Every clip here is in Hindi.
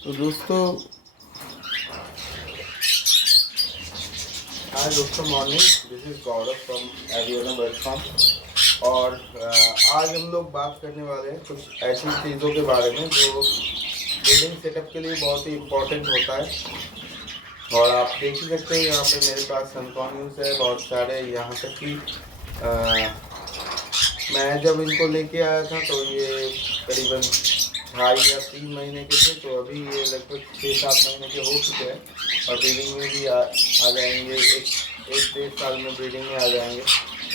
तो दोस्तों हाय दोस्तों, morning. This is Gaurav from Aviona bird farm. और आज हम लोग बात करने वाले हैं कुछ ऐसी चीज़ों के बारे में जो ब्रीडिंग सेटअप के लिए बहुत ही इम्पोर्टेंट होता है। और आप देख ही सकते हैं यहाँ पे मेरे पास सनकॉन्यूज है बहुत सारे। यहाँ तक कि मैं जब इनको लेके आया था तो ये करीबन 2.5 या 3 महीने के थे, तो अभी ये लगभग 6-7 महीने के हो चुके हैं और ब्रीडिंग में भी आ जाएंगे। एक 1.5 साल में ब्रीडिंग में आ जाएंगे।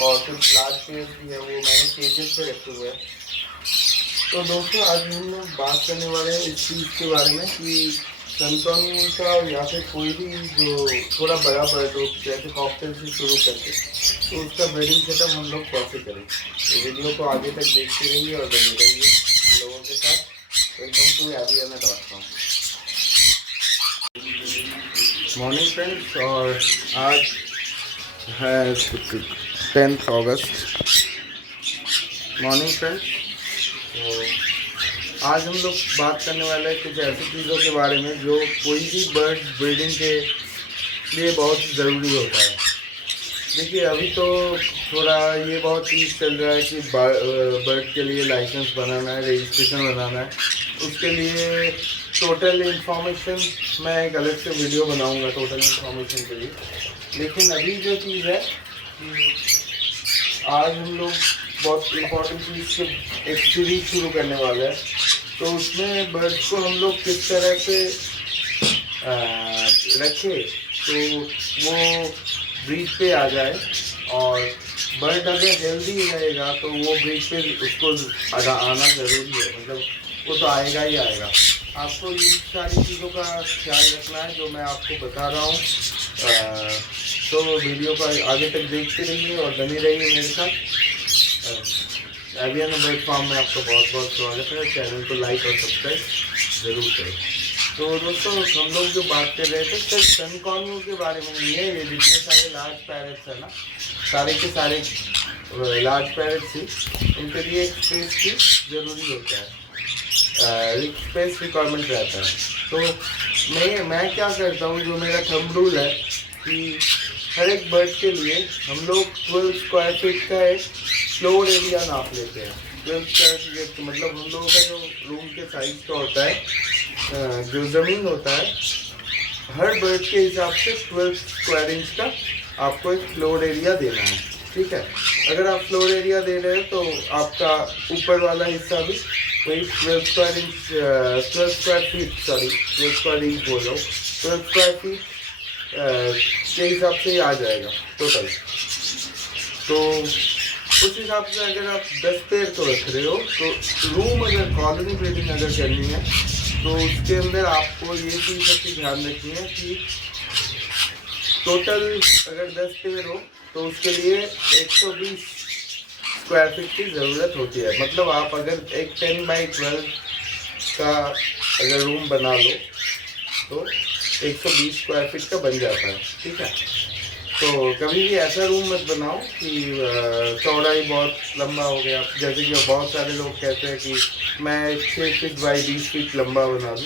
और कुछ लार्ज पेयर्स भी है, वो मैंने केजेस पे रखे हुए हैं। तो दोस्तों आज हम लोग बात करने वाले हैं इस चीज़ के बारे में कि सनकॉन्यूज का या फिर कोई भी जो थोड़ा बड़ा बर्ड हो, जैसे कॉकटेल से शुरू करके, तो उसका ब्रीडिंग सेटअप हम लोग कैसे करें। तो वीडियो को आगे तक देखते रहिए और बने रहिए हम लोगों के साथ। Welcome to aviana.com। Morning friends, और आज है 10 अगस्त। मॉर्निंग फ्रेंड्स, तो आज हम लोग बात करने वाले हैं कुछ ऐसी चीज़ों के बारे में जो कोई भी बर्ड ब्रीडिंग के लिए बहुत ज़रूरी होता है। देखिए अभी तो थोड़ा ये बहुत चीज़ चल रहा है कि बर्ड के लिए लाइसेंस बनाना है, रजिस्ट्रेशन बनाना है। उसके लिए टोटल इन्फॉर्मेशन मैं एक अलग से वीडियो बनाऊंगा टोटल इन्फॉर्मेशन के लिए। लेकिन अभी जो चीज़ है कि आज हम लोग बहुत इम्पोर्टेंट चीज़ से एक सीरीज शुरू करने वाले हैं। तो उसमें बर्ड्स को हम लोग किस तरह से रखें तो वो ब्रीड पे आ जाए। और बर्ड अगर हेल्दी रहेगा तो वो ब्रीड पे उसको आना ज़रूरी है, मतलब वो तो आएगा ही आएगा। आपको इन सारी चीज़ों का ख्याल रखना है जो मैं आपको बता रहा हूँ। तो वीडियो को आगे तक देखते रहिए और बने रहिए मेरे साथ। एवियाना बर्ड फार्म में आपका बहुत बहुत स्वागत है। चैनल को लाइक और सब्सक्राइब ज़रूर करें। तो दोस्तों हम लोग जो बात कर रहे थे सिर्फ सनकॉन्यू के बारे में नहीं है। ये जितने सारे लार्ज पैरेट्स है ना, सारे के सारे लार्ज पैरेट्स ही उनके लिए एक स्पेस की ज़रूरी होता है, स्पेस रिक्वायरमेंट रहता है। तो मैं क्या करता हूँ, जो मेरा थंब रूल है कि हर एक बर्ड के लिए हम लोग 12 स्क्वायर फीट का एक फ्लोर एरिया नाप लेते हैं। 12 स्क्वायर फीट मतलब हम लोगों का जो रूम के साइज का होता है, जो ज़मीन होता है, हर बर्ड के हिसाब से 12 स्क्वायर इंच का आपको एक फ्लोर एरिया देना है। ठीक है, अगर आप फ्लोर एरिया दे रहे हैं तो आपका ऊपर वाला हिस्सा भी वही 12 स्क्वायर इंच बोल रहा हूँ, 12 स्क्वायर फीट के हिसाब से ही आ जाएगा टोटल। तो उस हिसाब से अगर आप 10 पेड़ तो रख रहे हो, तो रूम अगर कॉलोनी ब्रीडिंग अगर करनी है तो उसके अंदर आपको ये चीज़ अपनी ध्यान रखनी है कि टोटल अगर 10 पेड़ हो तो उसके लिए 120 स्क्वायर फीट की ज़रूरत होती है। मतलब आप अगर एक 10x12 का अगर रूम बना लो तो 120 स्क्वायर फीट का बन जाता है। ठीक है, तो कभी भी ऐसा रूम मत बनाओ कि चौड़ाई बहुत लंबा हो गया, जैसे कि बहुत सारे लोग कहते हैं कि मैं 6 फीट बाई 20 फीट लंबा बना दूँ।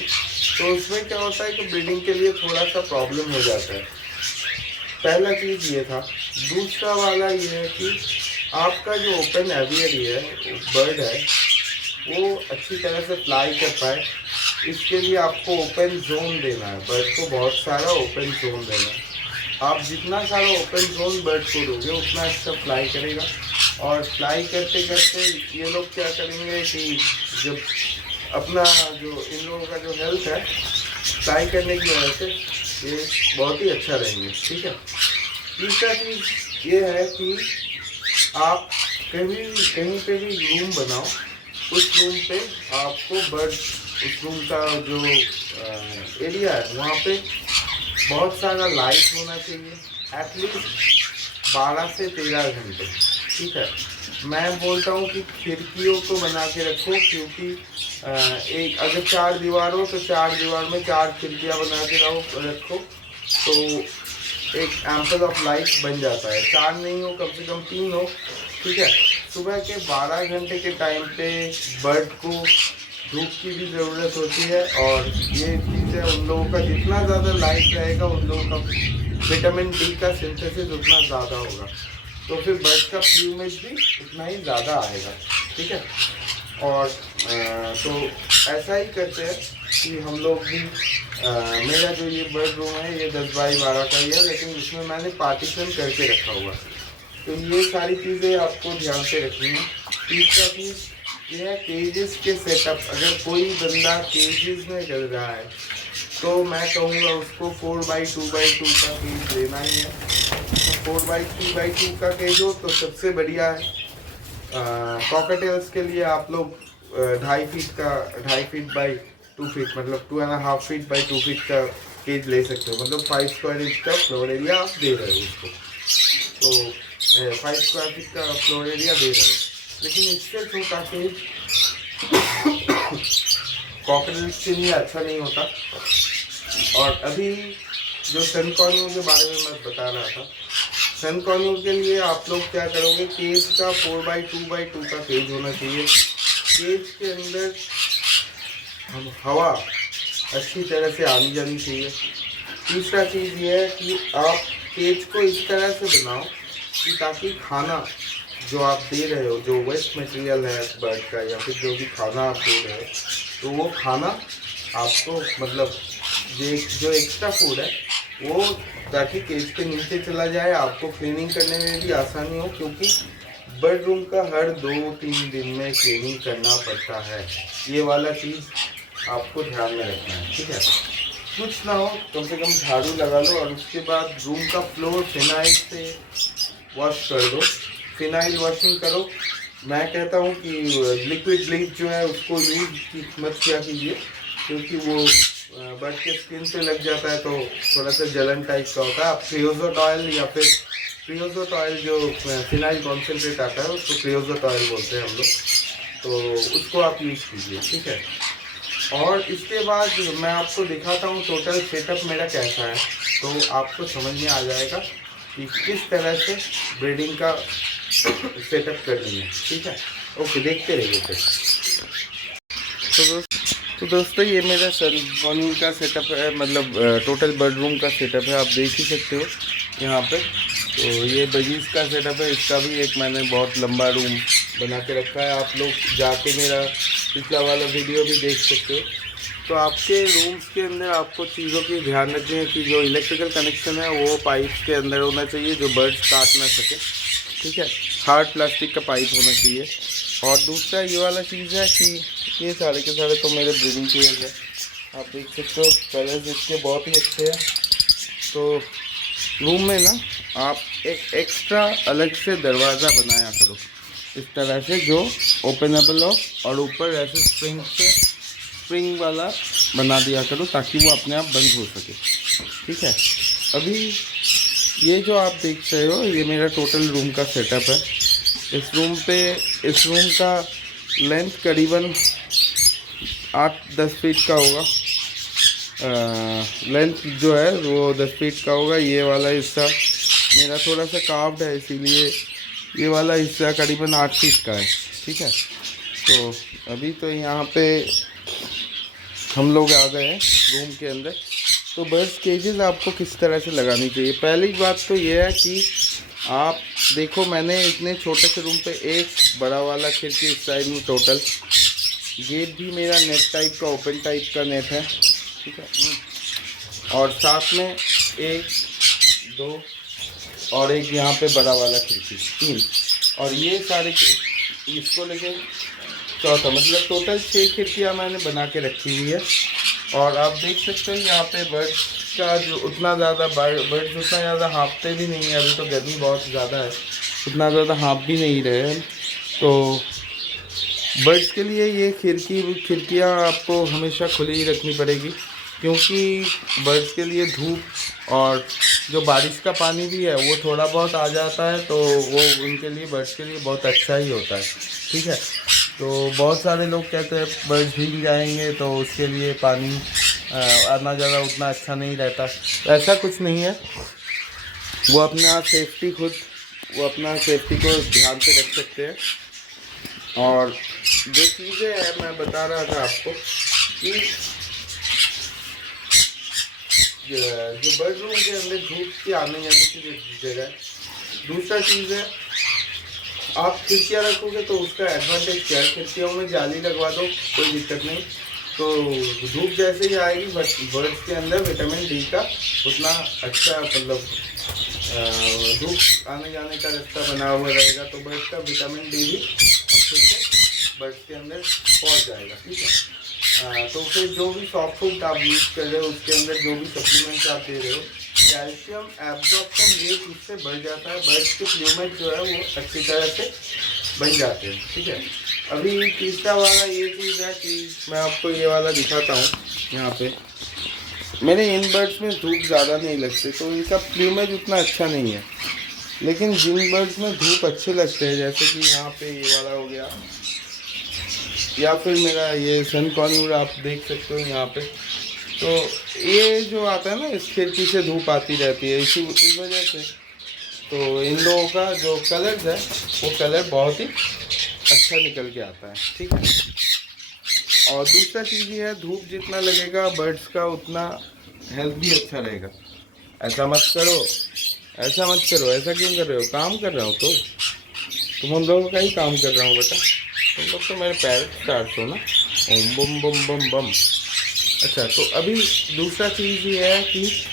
तो उसमें क्या होता है कि ब्रीडिंग के लिए थोड़ा सा प्रॉब्लम हो जाता है। पहला चीज़ ये था। दूसरा वाला ये है कि आपका जो ओपन एवियरी है, बर्ड है, वो अच्छी तरह से फ्लाई कर पाए, इसके लिए आपको ओपन जोन देना है। बर्ड को बहुत सारा ओपन जोन देना है। आप जितना सारा ओपन जोन बर्ड को दोगे उतना अच्छा फ्लाई करेगा। और फ्लाई करते करते ये लोग क्या करेंगे कि जब अपना जो इन लोगों का जो हेल्थ है, फ्लाई करने की वजह से ये बहुत ही अच्छा रहेंगे। ठीक है, तीसरा चीज़ ये है कि आप कहीं पे भी रूम बनाओ, उस रूम पे आपको बर्ड, उस रूम का जो एरिया है वहाँ पे बहुत सारा लाइट होना चाहिए, एटलीस्ट 12 से 13 घंटे। ठीक है, मैं बोलता हूँ कि खिड़कियों को बना के रखो, क्योंकि एक अगर 4 दीवार हो तो 4 दीवार में 4 खिड़कियाँ बना के रखो तो एक एम्पल ऑफ लाइट बन जाता है। 4 नहीं हो, कम से कम 3 हो। ठीक है, सुबह के 12 घंटे के टाइम पे बर्ड को धूप की भी ज़रूरत होती है, और ये चीज़ें उन लोगों का जितना ज़्यादा लाइट रहेगा उन लोगों का विटामिन डी का सिंथेसिस उतना ज़्यादा होगा, तो फिर बर्ड का प्लूमेज भी उतना ही ज़्यादा आएगा। ठीक है, और तो ऐसा ही करते हैं कि हम लोग भी मेरा जो ये बर्ड रूम है ये 10 बाई 12 का ही है, लेकिन उसमें मैंने पार्टीशन करके रखा हुआ है। तो ये सारी चीज़ें आपको ध्यान से रखनी है। तीसरा चीज़ ये है केजेस के सेटअप। अगर कोई बंदा केजेस में चल रहा है तो मैं कहूँगा उसको 4x2x2 का केज लेना ही है। 4x2x2 का केज हो तो सबसे बढ़िया है। कॉकटेल्स के लिए आप लोग 2.5 फीट बाई 2 फीट मतलब 2.5 फीट बाई 2 फीट का केज ले सकते हो, मतलब 5 स्क्वायर इंच का फ्लोर एरिया आप दे रहे हो उसको, तो 5 स्क्वायर फीट का फ्लोर एरिया दे रहे हो। लेकिन इससे छोटा केज कॉकटेल्स के लिए अच्छा नहीं होता। और अभी जो सन कॉर्न्यू के बारे में मैं बता रहा था, सन कॉर्न्यू के लिए आप लोग क्या करोगे, केज का 4x2x2 का केज होना चाहिए। केज के अंदर हवा अच्छी तरह से आनी जानी चाहिए। तीसरा चीज़ ये है कि आप केज को इस तरह से बनाओ कि ताकि खाना जो आप दे रहे हो, जो वेस्ट मटेरियल है बर्ड का या फिर जो भी खाना आप दे रहे हो, तो वो खाना आपको मतलब जो एक्स्ट्रा फूड है वो ताकि केज के नीचे चला जाए, आपको क्लीनिंग करने में भी आसानी हो, क्योंकि बर्ड रूम का हर 2-3 दिन में क्लीनिंग करना पड़ता है। ये वाला चीज़ आपको ध्यान में रखना है। ठीक है, कुछ ना हो कम से कम झाड़ू लगा लो, और उसके बाद रूम का फ्लोर फिनाइल से वॉश कर दो। फिनाइल वॉशिंग करो। मैं कहता हूँ कि लिक्विड ब्लीच जो है उसको यूज मत किया कीजिए, क्योंकि वो बर्ड के स्किन पे लग जाता है तो थोड़ा सा जलन टाइप का होता है। आप क्रियोजोट ऑयल या फिर क्रियोजोट ऑयल जो फिनाइल कॉन्सेंट्रेट आता है उसको क्रियोजोट ऑयल बोलते हैं हम लोग, तो उसको आप यूज़ कीजिए। ठीक है, और इसके बाद मैं आपको दिखाता हूँ टोटल सेटअप मेरा कैसा है, तो आपको समझ में आ जाएगा कि किस तरह से ब्रीडिंग का सेटअप करनी है। ठीक है, ओके, देखते रहिए फिर। तो दोस्तों ये मेरा सन कॉर्न्यू का सेटअप है, मतलब टोटल बर्ड रूम का सेटअप है, आप देख ही सकते हो यहाँ पे। तो ये बजीज का सेटअप है, इसका भी एक मैंने बहुत लंबा रूम बना के रखा है। आप लोग जाके मेरा पिछला वाला वीडियो भी देख सकते हो। तो आपके रूम्स के अंदर आपको चीज़ों की ध्यान रखनी है कि जो इलेक्ट्रिकल कनेक्शन है वो पाइप्स के अंदर होना चाहिए, जो बर्ड्स काट ना सके। ठीक है, हार्ड प्लास्टिक का पाइप होना चाहिए। और दूसरा ये वाला चीज़ है कि ये सारे के सारे तो मेरे ब्रीडिंग केज है, आप देख सकते हो, कलर्स इसके बहुत ही अच्छे हैं। तो रूम में ना आप एक एक्स्ट्रा अलग से दरवाज़ा बनाया करो इस तरह से, जो ओपनेबल हो, और ऊपर ऐसे स्प्रिंग वाला बना दिया करो ताकि वो अपने आप बंद हो सके। ठीक है, अभी ये जो आप देख रहे हो ये मेरा टोटल रूम का सेटअप है। इस रूम का लेंथ करीबन 8-10 फीट का होगा। लेंथ जो है वो 10 फीट का होगा। ये वाला हिस्सा मेरा थोड़ा सा कार्व्ड है, इसीलिए ये वाला हिस्सा करीबन 8 फीट का है। ठीक है, तो अभी तो यहाँ पे हम लोग आ गए हैं रूम के अंदर। तो बर्ड्स केजेस आपको किस तरह से लगानी चाहिए, पहली बात तो ये है कि आप देखो, मैंने इतने छोटे से रूम पे एक बड़ा वाला खिड़की इस साइड में, टोटल गेट भी मेरा नेट टाइप का, ओपन टाइप का नेट है। ठीक है, और साथ में 1, 2 और एक यहाँ पे बड़ा वाला खिड़की, 3, और ये सारे इसको लेके चौथा, मतलब टोटल 6 खिड़कियाँ मैंने बना के रखी हुई है। और आप देख सकते हो यहाँ पे बर्ड्स का जो उतना ज़्यादा बर्ड्स उतना ज़्यादा हाँफते भी नहीं है, अभी तो गर्मी बहुत ज़्यादा है, उतना ज़्यादा हाँफ भी नहीं रहे हैं। तो बर्ड्स के लिए ये खिड़कियाँ आपको हमेशा खुली ही रखनी पड़ेगी, क्योंकि बर्ड्स के लिए धूप और जो बारिश का पानी भी है वो थोड़ा बहुत आ जाता है, तो वो उनके लिए, बर्ड्स के लिए बहुत अच्छा ही होता है। ठीक है, तो बहुत सारे लोग कहते हैं बर्ड्स भीग जाएंगे, तो उसके लिए पानी आना ज़्यादा उतना अच्छा नहीं रहता। तो ऐसा कुछ नहीं है, वो अपना सेफ्टी को ध्यान से रख सकते हैं। और जो चीज़ें हैं मैं बता रहा था आपको कि जो बेडरूम के अंदर धूप की आने जाने की जगह है। दूसरा चीज़ है, आप खिड़कियाँ रखोगे तो उसका एडवांटेज क्या है, खिड़कियों में जाली लगवा दो, कोई दिक्कत नहीं। तो धूप जैसे ही आएगी बर्ड्स के अंदर विटामिन डी का उतना अच्छा मतलब धूप आने जाने का रास्ता बना हुआ रहेगा, तो बर्ड्स का विटामिन डी भी अच्छे से बर्ड्स के अंदर पहुंच जाएगा। ठीक है। तो फिर जो भी सॉफ्ट फूड आप यूज़ कर रहे हो उसके अंदर जो भी सप्लीमेंट्स आप दे रहे हो, कैल्शियम एब्जॉर्प्शन रेट उससे बढ़ जाता है, बर्ड्स के प्लूमेज जो है वो अच्छी तरह से बन जाते हैं। ठीक है। अभी तीसरा वाला ये चीज़ है कि मैं आपको ये वाला दिखाता हूँ। यहाँ पे मेरे इन बर्ड्स में धूप ज़्यादा नहीं लगते, तो इनका प्लूमेज उतना अच्छा नहीं है। लेकिन जिन बर्ड्स में धूप अच्छे लगते हैं, जैसे कि यहाँ पे ये वाला हो गया, या फिर मेरा ये सन कॉर्न्यूर आप देख सकते हो यहाँ पे, तो ये जो आता है ना, इस खिड़की से धूप आती रहती है, इस वजह से तो इन लोगों का जो कलर्स है वो कलर बहुत ही अच्छा निकल के आता है। ठीक है। और दूसरा चीज़ ये है, धूप जितना लगेगा बर्ड्स का उतना हेल्थ भी अच्छा रहेगा। ऐसा मत करो, ऐसा मत करो, ऐसा क्यों कर रहे हो, काम कर रहा हूँ तो तुम हम लोगों का ही काम कर रहा हूँ बेटा, तुम लोग तो मेरे पैर स्टार्ट हो ना, ओम बम बम बम बम। अच्छा, तो अभी दूसरा चीज़ ये है कि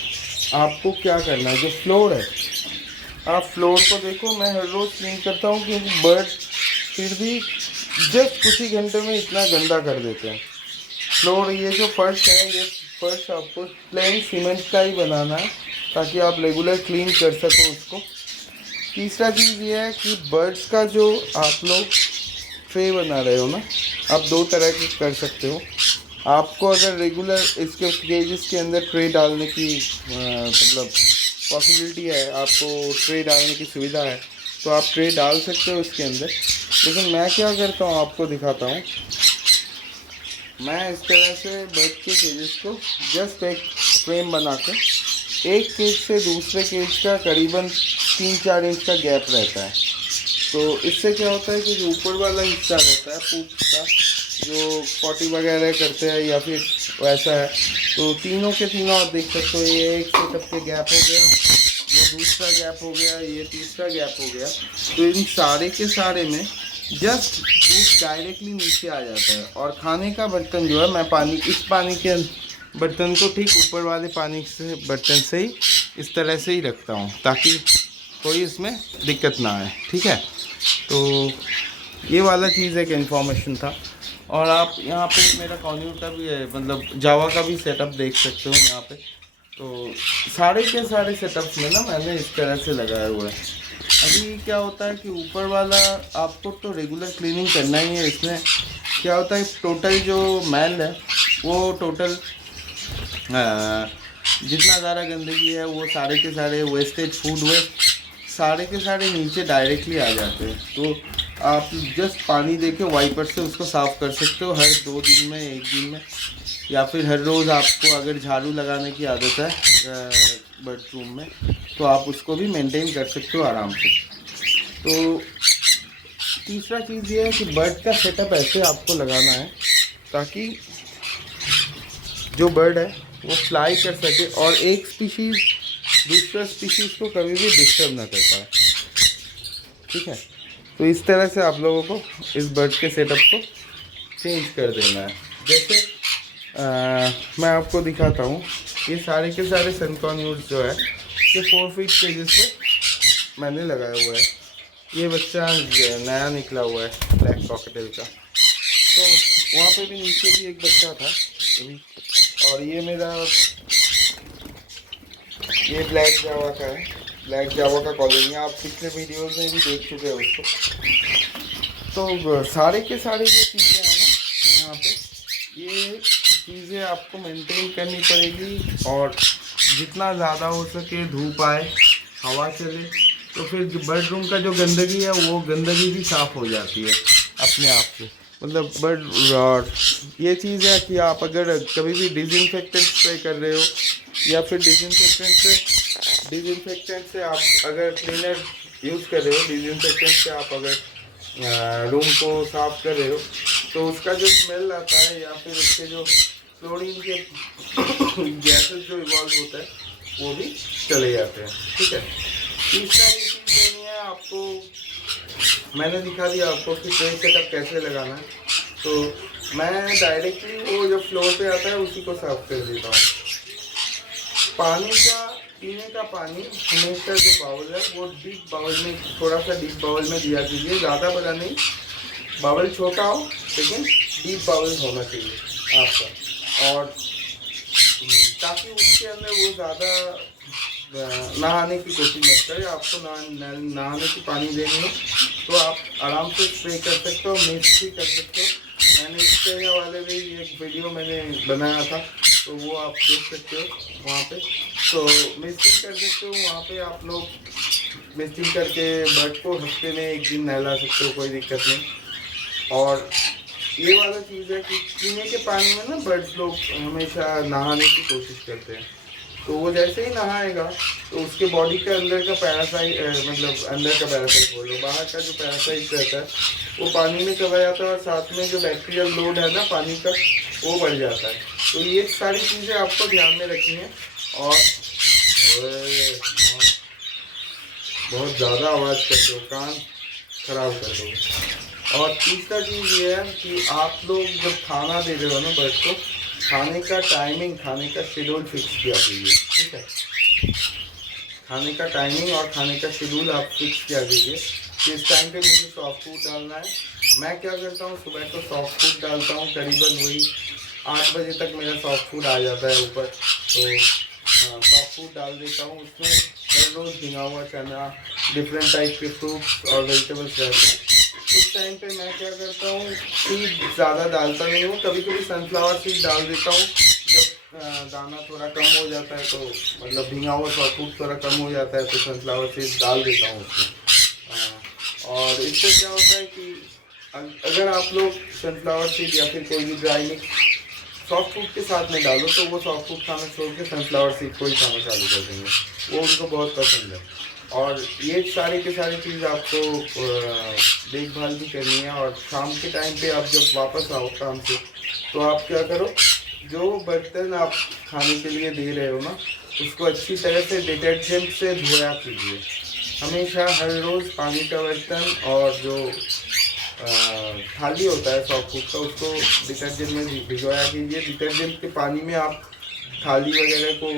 आपको क्या करना है, जो फ्लोर है, आप फ्लोर को देखो, मैं हर रोज़ क्लीन करता हूँ क्योंकि बर्ड फिर भी जस्ट कुछ ही घंटे में इतना गंदा कर देते हैं फ्लोर। ये जो फर्श है, ये फर्श आपको प्लेन सीमेंट का ही बनाना है ताकि आप रेगुलर क्लीन कर सको उसको। तीसरा चीज़ ये है कि बर्ड्स का जो आप लोग ट्रे बना रहे हो ना, आप दो तरह के कर सकते हो। आपको अगर रेगुलर इसके केजेस के अंदर ट्रे डालने की मतलब पॉसिबिलिटी है, आपको ट्रे डालने की सुविधा है, तो आप ट्रे डाल सकते हो इसके अंदर। लेकिन मैं क्या करता हूँ आपको दिखाता हूँ। मैं इस तरह से बर्ड के केजेस को जस्ट एक फ्रेम बना के, एक केज से दूसरे केज का करीबन 3-4 इंच का गैप रहता है। तो इससे क्या होता है कि जो ऊपर वाला हिस्सा रहता है पूप का, जो पॉटी वगैरह करते हैं या फिर वैसा है, तो तीनों के तीनों आप देख सकते हो, ये एक सेटअप के गैप हो गया, ये दूसरा गैप हो गया, ये तीसरा गैप हो गया। तो इन सारे के सारे में जस्ट पूप डायरेक्टली नीचे आ जाता है। और खाने का बर्तन जो है, मैं इस पानी के बर्तन को ठीक ऊपर वाले पानी से बर्तन से ही इस तरह से ही रखता हूँ ताकि कोई इसमें दिक्कत ना आए। ठीक है। तो ये वाला चीज़ एक इन्फॉर्मेशन था। और आप यहाँ पे मेरा कॉन्यूट का भी है, मतलब जावा का भी सेटअप देख सकते हो यहाँ पे। तो सारे के सारे सेटअप्स में ना मैंने इस तरह से लगाया हुआ है। अभी क्या होता है कि ऊपर वाला आपको तो रेगुलर क्लीनिंग करना ही है। इसमें क्या होता है, टोटल जो मैल है वो टोटल जितना ज़्यादा गंदगी है वो सारे के सारे वेस्टेज, फूड वेस्ट सारे के सारे नीचे डायरेक्टली आ जाते हैं। तो आप जस्ट पानी देके वाइपर से उसको साफ़ कर सकते हो हर 2 दिन में, 1 दिन में, या फिर हर रोज़। आपको अगर झाड़ू लगाने की आदत है बेडरूम में, तो आप उसको भी मेंटेन कर सकते हो आराम से। तो तीसरा चीज़ ये है कि बर्ड का सेटअप ऐसे आपको लगाना है ताकि जो बर्ड है वो फ्लाई कर सके और एक स्पीशीज़ दूसरा स्पीशीज़ को कभी भी डिस्टर्ब ना कर पाए। ठीक है। तो इस तरह से आप लोगों को इस बर्ड के सेटअप को चेंज कर देना है। जैसे मैं आपको दिखाता हूँ, ये सारे के सारे सनकॉर्न्यूर्स जो है ये 4 फीट केजेस पे मैंने लगाया हुआ है। ये बच्चा नया निकला हुआ है ब्लैक कॉकटेल का, तो वहाँ पे भी नीचे भी एक बच्चा था अभी। और ये मेरा ये ब्लैक जावा का है, ब्लैक जावा का कॉलोनी, आप पिछले वीडियोस में भी देख चुके हो उसको। तो सारे के सारे जो चीज़ें हैं ना यहाँ पे, ये चीज़ें आपको मेंटेन करनी पड़ेगी। और जितना ज़्यादा हो सके धूप आए, हवा चले, तो फिर बेडरूम का जो गंदगी है वो गंदगी भी साफ़ हो जाती है अपने आप से। मतलब बर्ड ये चीज़ है कि आप अगर कभी भी डिसइंफेक्टेंट स्प्रे कर रहे हो या फिर डिसइंफेक्टेंट से आप अगर क्लीनर यूज़ कर रहे हो, डिसइंफेक्टेंट से आप अगर रूम को साफ़ कर रहे हो, तो उसका जो स्मेल आता है या फिर उसके जो क्लोरीन के गैसेस जो इवॉल्व होता है वो भी चले जाते हैं। ठीक है, तीसरा ये चीज़ देनी है आपको, मैंने दिखा दिया आपको कि ट्रे सेटअप कैसे लगाना है। तो मैं डायरेक्टली वो जो फ्लोर पे आता है उसी को साफ कर देता हूँ। पानी का, पीने का पानी हमेशा जो बाउल है वो डीप बाउल में, थोड़ा सा डीप बाउल में दिया कीजिए, ज़्यादा बड़ा नहीं, बाउल छोटा हो लेकिन डीप बाउल होना चाहिए आपका। और ताकि उसके अंदर वो ज़्यादा नहाने की कोशिश मत करें। आपको नहाने की पानी देनी हो तो आप आराम से स्प्रे कर सकते हो, मिक्स भी कर सकते हो। मैंने इसके वाले भी एक वीडियो मैंने बनाया था तो वो आप देख सकते हो वहाँ पे। तो मिक्सिंग कर सकते हो वहाँ पे, आप लोग मिक्सिंग करके बर्ड को हफ्ते में एक दिन नहला सकते हो, कोई दिक्कत नहीं। और ये वाला चीज़ है कि पीने के पानी में ना बर्ड्स लोग हमेशा नहाने की कोशिश करते हैं। तो वो जैसे ही नहाएगा तो उसके बॉडी के अंदर का पैरासाइट, मतलब अंदर का पैरासाइट बोलो, बाहर का जो पैरासाइट रहता है वो पानी में चला जाता है और साथ में जो बैक्टीरियल लोड है ना पानी का वो बढ़ जाता है। तो ये सारी चीज़ें आपको ध्यान में रखनी है। और बहुत ज़्यादा आवाज़ करते हो, कान खराब कर दो। और तीसरा चीज़ ये है कि आप लोग जब खाना दे रहे हो ना बर्ड को, खाने का टाइमिंग, खाने का शेड्यूल फिक्स किया कीजिए। ठीक है, खाने का टाइमिंग और खाने का शेड्यूल आप फिक्स किया कीजिए कि इस टाइम पे मुझे सॉफ्ट फूड डालना है। मैं क्या करता हूँ, सुबह को सॉफ्ट फूड डालता हूँ, करीबन वही 8 बजे तक मेरा सॉफ्ट फूड आ जाता है ऊपर। तो सॉफ्ट फूड डाल देता हूँ, उसमें हर रोज़ भिंगा हुआ चना, डिफरेंट टाइप के फ्रूट्स और वेजिटेबल्स रहते हैं। उस टाइम पे मैं क्या करता हूँ, सीड ज़्यादा डालता नहीं हूँ, कभी कभी सनफ्लावर सीड डाल देता हूँ जब दाना थोड़ा कम हो जाता है, तो मतलब भिंगा हुआ सॉफ्ट फूड थोड़ा कम हो जाता है तो सनफ्लावर सीड डाल देता हूँ उसमें। और इससे क्या होता है कि अगर आप लोग सनफ्लावर सीड या फिर कोई भी ड्राई मिक्स सॉफ्ट फूड के साथ में डालो तो वो सॉफ्ट फूड खाना छोड़ के सनफ्लावर सीड को ही खाना चालू कर देंगे, वो उनको बहुत पसंद है। और ये सारी की सारी चीज़ आपको देखभाल भी करनी है। और शाम के टाइम पे आप जब वापस आओ काम से तो आप क्या करो, जो बर्तन आप खाने के लिए दे रहे हो ना उसको अच्छी तरह से डिटर्जेंट से धोया कीजिए। हमेशा हर रोज़ पानी का बर्तन और जो थाली होता है सॉफ्ट फूड का उसको डिटर्जेंट में भिगोया कीजिए। डिटर्जेंट के पानी में आप थाली वगैरह को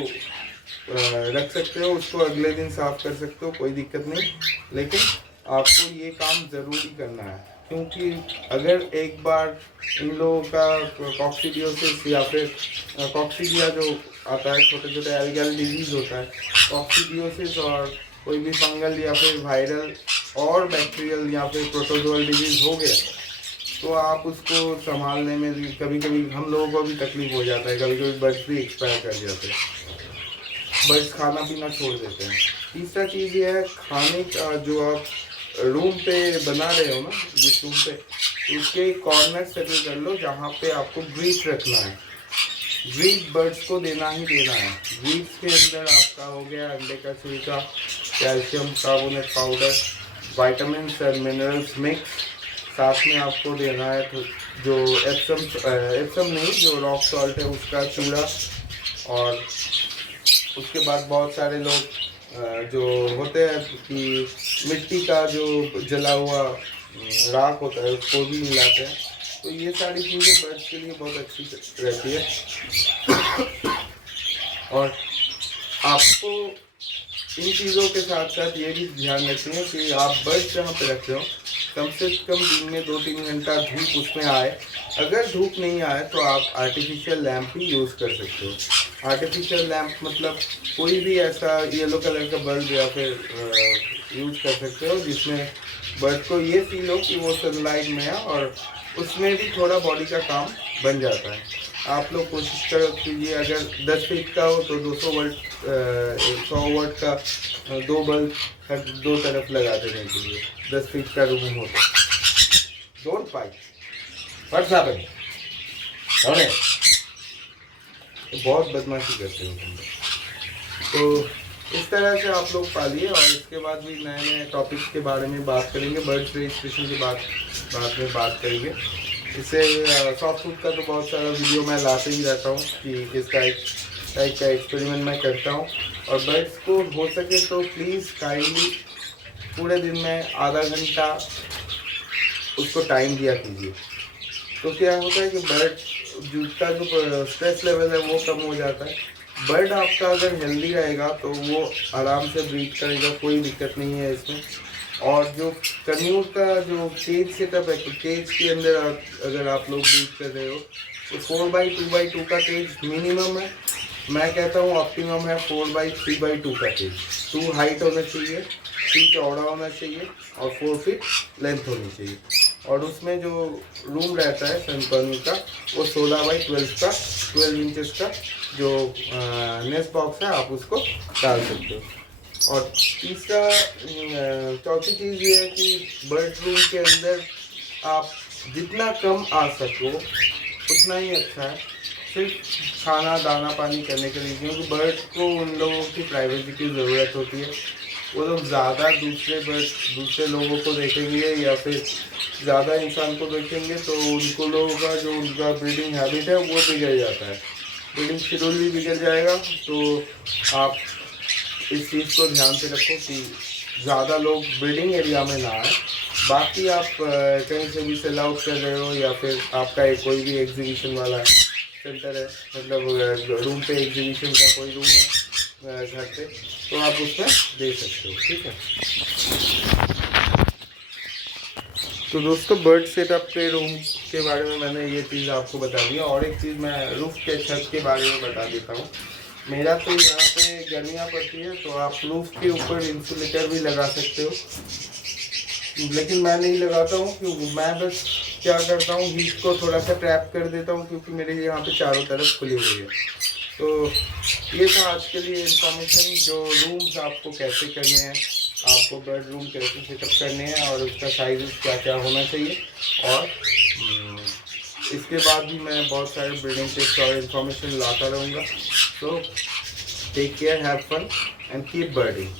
रख सकते हो, उसको अगले दिन साफ कर सकते हो, कोई दिक्कत नहीं। लेकिन आपको ये काम ज़रूरी करना है क्योंकि अगर एक बार इन लोगों का कॉक्सीडियोसिस या फिर कॉक्सीडिया जो आता है, छोटे छोटे एल्गल डिजीज़ होता है, कॉक्सीडियोसिस और कोई भी फंगल या फिर वायरल और बैक्टीरियल या फिर प्रोटोजोअल डिजीज़ हो गया तो आप उसको संभालने में कभी कभी हम लोगों को भी तकलीफ हो जाता है, कभी कभी बर्ड्स भी एक्सपायर कर जाते हैं, बर्ड्स खाना पीना छोड़ देते हैं। तीसरा चीज़ ये है, खाने का जो आप रूम पे बना रहे हो ना, जिस रूम पे, उसके कॉर्नर सेटल कर लो जहाँ पे आपको ग्रीस रखना है। ग्रीस बर्ड्स को देना ही देना है। ग्रीस के अंदर आपका हो गया अंडे का छिलका, कैल्शियम कार्बोनेट पाउडर, विटामिन्स और मिनरल्स मिक्स, साथ में आपको देना है तो जो एप्सम नहीं, जो रॉक सॉल्ट है उसका चूड़ा। और उसके बाद बहुत सारे लोग जो होते हैं कि मिट्टी का जो जला हुआ राख होता है उसको भी मिलाते हैं। तो ये सारी चीज़ें बर्ड्स के लिए बहुत अच्छी रहती है। और आपको इन चीज़ों के साथ साथ ये भी ध्यान रखना है कि आप बर्ड्स जहाँ पे रखते हो कम से कम दिन में 2-3 घंटा धूप उसमें आए। अगर धूप नहीं आए तो आप आर्टिफिशियल लैंप भी यूज़ कर सकते हो। आर्टिफिशियल लैंप मतलब कोई भी ऐसा येलो कलर का बल्ब या फिर यूज़ कर सकते हो जिसमें बर्ड को ये फील हो कि वो सनलाइट में है और उसमें भी थोड़ा बॉडी का काम बन जाता है। आप लोग कोशिश करो कीजिए, अगर 10 फीट का हो तो 200 वाट 100 वाट का 2 बल्ब हर 2 तरफ लगा देने के लिए, 10 फीट का रूम हो तो। Don't fight, what's happening? अरे बहुत बदमाशी करते हो तुम। तो इस तरह से आप लोग पालिए। और इसके बाद भी नए नए टॉपिक्स के बारे में बात करेंगे, बर्ड्स रजिस्ट्रेशन के बाद में बात करेंगे। इससे सॉफ्ट फूड का तो बहुत सारा वीडियो मैं लाते ही रहता हूँ कि किस टाइप का एक्सपेरिमेंट मैं करता हूँ। और बर्ड्स को हो सके तो प्लीज़ काइंडली पूरे दिन में आधा घंटा उसको टाइम दिया कीजिए। तो क्या होता है कि बर्ड का जो स्ट्रेस लेवल है वो कम हो जाता है। बर्ड आपका अगर हेल्दी रहेगा तो वो आराम से ब्रीथ करेगा, कोई दिक्कत नहीं है इसमें। और जो कन्यूर का जो केज सेटअप है, तो केज के अंदर अगर आप लोग ब्रीथ कर रहे हो तो 4x2x2 का केज मिनिमम है। मैं कहता हूँ ऑप्टिमम है 4x3x2 का केज। 2 हाइट होना चाहिए, 3 चौड़ा होना चाहिए और 4 फीट लेंथ होनी चाहिए। और उसमें जो रूम रहता है सनकॉर्नर का वो 16x12 का 12 इंचेस का जो नेस्ट बॉक्स है, आप उसको डाल सकते हो। और तीसरा चौथी चीज़ ये है कि बर्ड रूम के अंदर आप जितना कम आ सको उतना ही अच्छा है, सिर्फ खाना दाना पानी करने के लिए। क्योंकि बर्ड को उन लोगों की प्राइवेसी की ज़रूरत होती है। वो लोग ज़्यादा दूसरे लोगों को देखेंगे या फिर ज़्यादा इंसान को देखेंगे तो उनको लोगों का जो उनका ब्रीडिंग हैबिट है वो बिगड़ जाता है, ब्रीडिंग शेड्यूल भी बिगड़ जाएगा। तो आप इस चीज़ को ध्यान से रखो कि ज़्यादा लोग ब्रीडिंग एरिया में ना आए। बाकी आप कहीं से भी सेल आउट कर रहे हो या फिर आपका कोई भी एग्जीबिशन वाला सेंटर है, मतलब रूम पे एग्जीबिशन का कोई रूम है घर पे, तो आप उसमें दे सकते हो, ठीक है। तो दोस्तों बर्ड सेटअप के रूम के बारे में मैंने ये चीज़ आपको बता दी। और एक चीज़ मैं रूफ के छत के बारे में बता देता हूँ। मेरा तो यहाँ पे गर्मियाँ पड़ती है तो आप रूफ के ऊपर इंसुलेटर भी लगा सकते हो, लेकिन मैं नहीं लगाता हूँ क्योंकि मैं बस क्या करता हूँ हीट को थोड़ा सा ट्रैप कर देता हूँ, क्योंकि मेरे यहाँ पे चारों तरफ खुली हुई है। तो ये था आज के लिए इंफॉर्मेशन, जो रूम्स आपको कैसे करने हैं, आपको बेड रूम कैसे सेटअप करने हैं और उसका साइज क्या क्या होना चाहिए। और इसके बाद भी मैं बहुत सारे ब्रीडिंग टिप्स और इन्फॉर्मेशन लाता रहूँगा। So take care, have fun and keep birding.